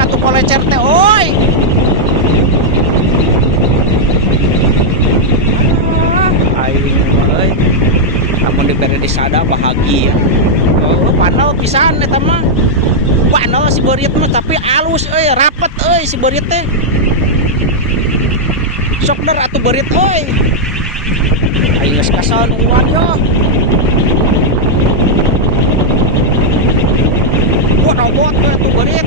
atuh kolecer teh oi. Aing euy. Amun dibere disada bahagia. Oh, panel pisan eta mah. Panel si beurit mah tapi alus euy, rapet euy si beurit teh. Sok der atuh beurit euy. Aing geus kasanuan yo. Wah, robot tuh beurit.